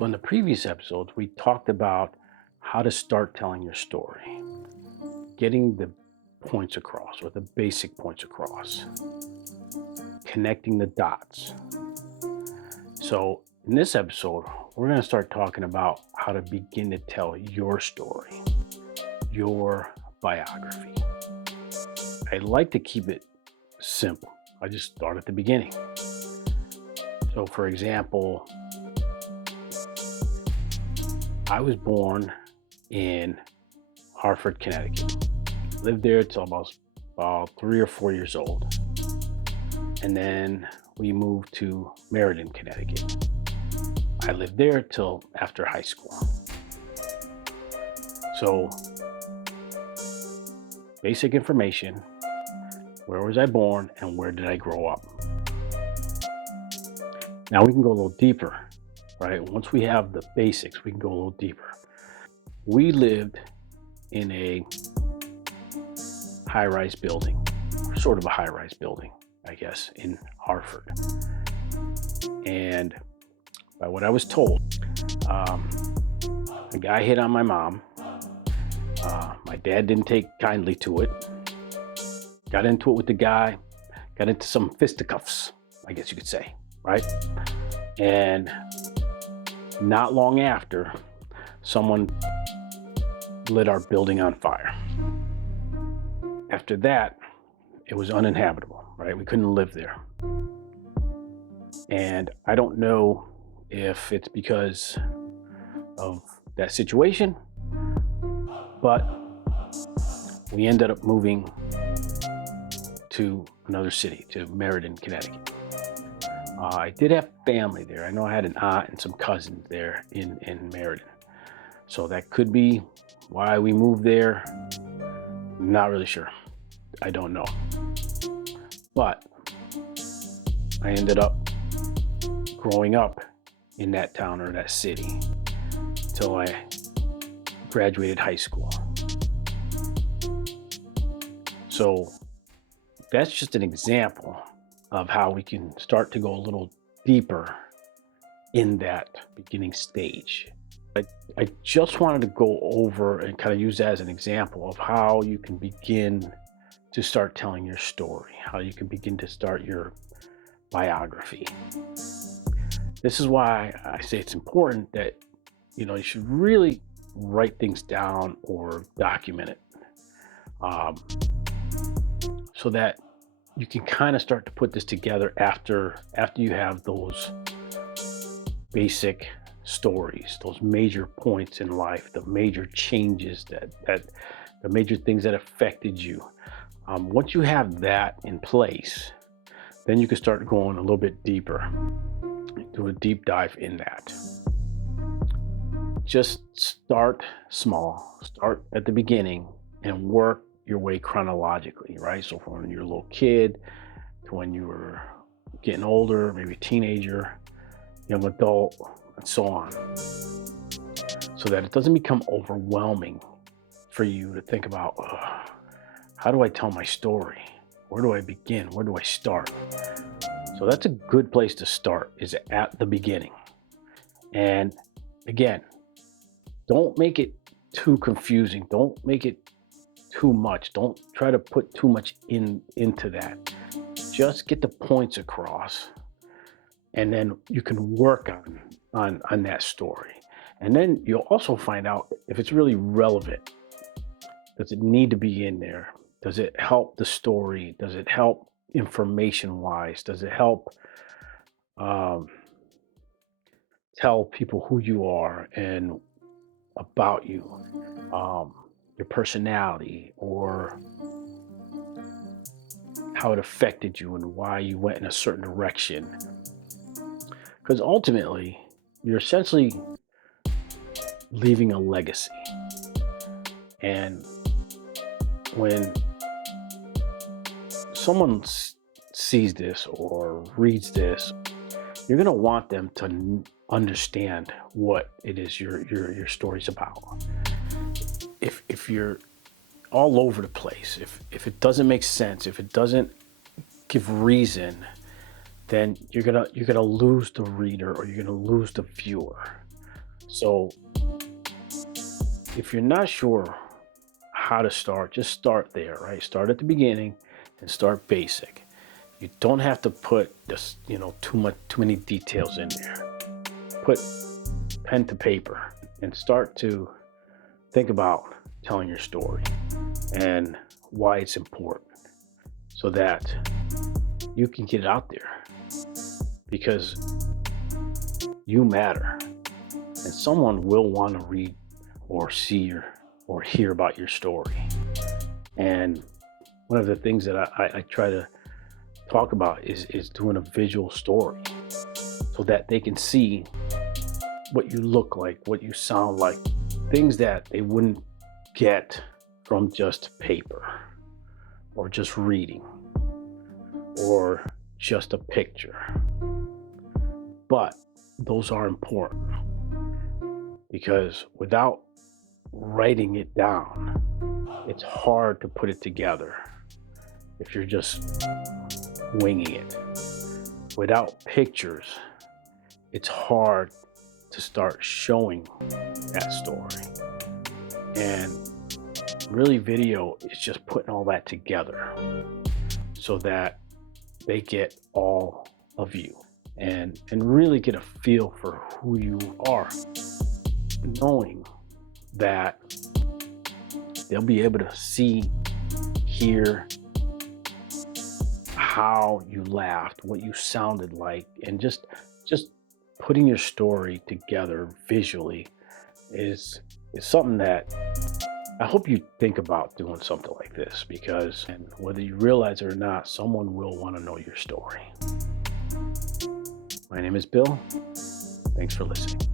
So, in the previous episodes, we talked about how to start telling your story, getting the points across or the basic points across, connecting the dots. So, in this episode, we're going to start talking about how to begin to tell your story, your biography. I like to keep it simple. I just start at the beginning. So, for example, I was born in Hartford, Connecticut. Lived there till about 3 or 4 years old. And then we moved to Meriden, Connecticut. I lived there till after high school. So, basic information: where was I born and where did I grow up? Now we can go a little deeper, right? Once we have the basics, we can go a little deeper. We lived in a high-rise building, sort of a high-rise building, I guess, in Hartford. And by what I was told, a guy hit on my mom. My dad didn't take kindly to it. Got into it with the guy, got into some fisticuffs, I guess you could say, right? And not long after, someone lit our building on fire. After that, it was uninhabitable, right? We couldn't live there. And I don't know if it's because of that situation, but we ended up moving to another city, to Meriden, Connecticut. I did have family there. I know I had an aunt and some cousins there in Meriden. So that could be why we moved there. Not really sure. I don't know. But I ended up growing up in that town or that city until I graduated high school. So that's just an example of how we can start to go a little deeper in that beginning stage. I just wanted to go over and kind of use that as an example of how you can begin to start telling your story, how you can begin to start your biography. This is why I say it's important that, you should really write things down or document it, so that you can kind of start to put this together after you have those basic stories, those major points in life, the major changes that the major things that affected you. Once you have that in place, then you can start going a little bit deeper, do a deep dive in that. Just start small, start at the beginning and work your way chronologically, right? So from when you're a little kid to when you were getting older, maybe a teenager, young adult, and so on. So that it doesn't become overwhelming for you to think about, how do I tell my story? Where do I begin? Where do I start? So that's a good place to start, is at the beginning. And again, don't make it too confusing. Don't make it too much. Don't try to put too much into that. Just get the points across, and then you can work on that story. And then you'll also find out if it's really relevant. Does it need to be in there? Does it help the story? Does it help information-wise? Does it help tell people who you are and about you, your personality, or how it affected you and why you went in a certain direction? Because ultimately, you're essentially leaving a legacy. And when someone sees this or reads this, you're going to want them to understand what it is your story's about. If you're all over the place, if it doesn't make sense, if it doesn't give reason, then you're gonna lose the reader, or you're gonna lose the viewer. So if you're not sure how to start, just start there, right? Start at the beginning and start basic. You don't have to put this, too many details in there. Put pen to paper and start to think about telling your story and why it's important so that you can get it out there, because you matter and someone will want to read or see or hear about your story. And one of the things that I try to talk about is doing a visual story so that they can see what you look like, what you sound like, things that they wouldn't get from just paper or just reading or just a picture. But those are important, because without writing it down, it's hard to put it together if you're just winging it. Without pictures, it's hard to start showing that story. And really, video is just putting all that together so that they get all of you and really get a feel for who you are, knowing that they'll be able to see, hear how you laughed, what you sounded like, and just putting your story together visually is something that I hope you think about doing something like this, because and whether you realize it or not, someone will want to know your story. My name is Bill. Thanks for listening.